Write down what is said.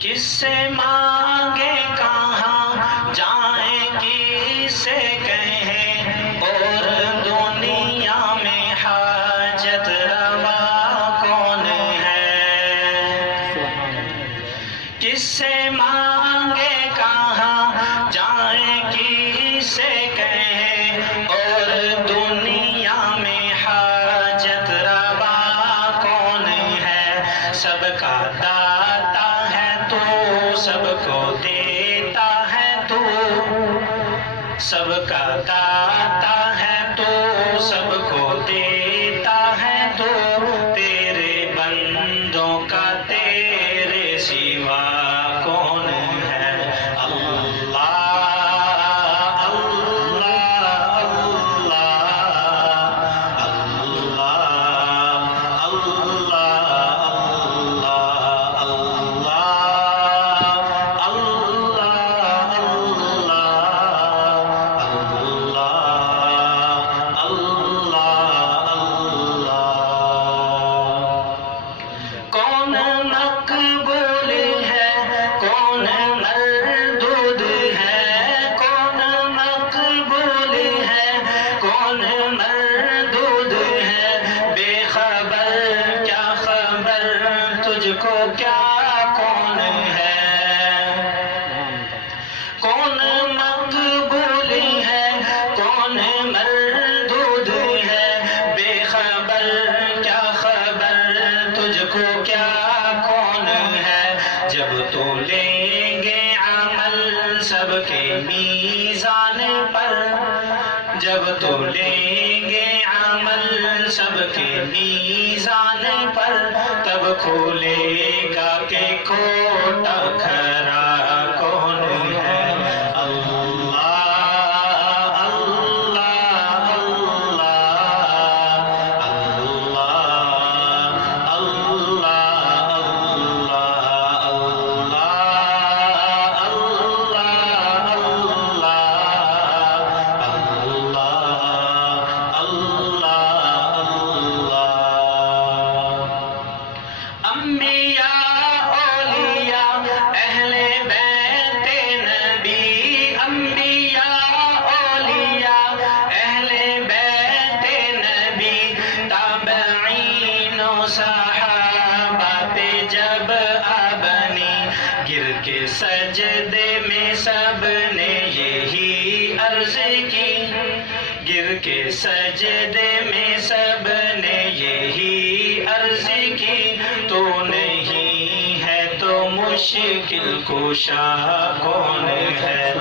کس سے مانگے کہاں جائیں کسے کہیں اور دنیا میں حاجت روا کون ہے؟ کس سے مانگے کہاں جائیں کسے کہیں اور دنیا میں حاجت روا کون ہے؟ سب کا داتا تو سب کو دیتا ہے تو سب کا داتا ہے تو سب کو دیتا ہے تو تیرے بندوں کا تیرے سوا کون ہے؟ اللہ اللہ اللہ کو کیا کون ہے؟ کون مقبول ہے کون مردود ہے؟ بے خبر کیا خبر تجھ کو کیا کون ہے؟ جب تو لیں گے عمل سب کے میزان پر، جب تو لیں گے عمل سب کے میزان پر، تب کھولے گا کہ کھوٹا کھرا کون ہے؟ اللہ اللہ اللہ اللہ صحابہ پہ جب ابنی گر کے سجدے میں سب نے یہی عرض کی، گر کے سجدے میں سب نے یہی عرض کی، تو نہیں ہے تو مشکل کشا کون ہے؟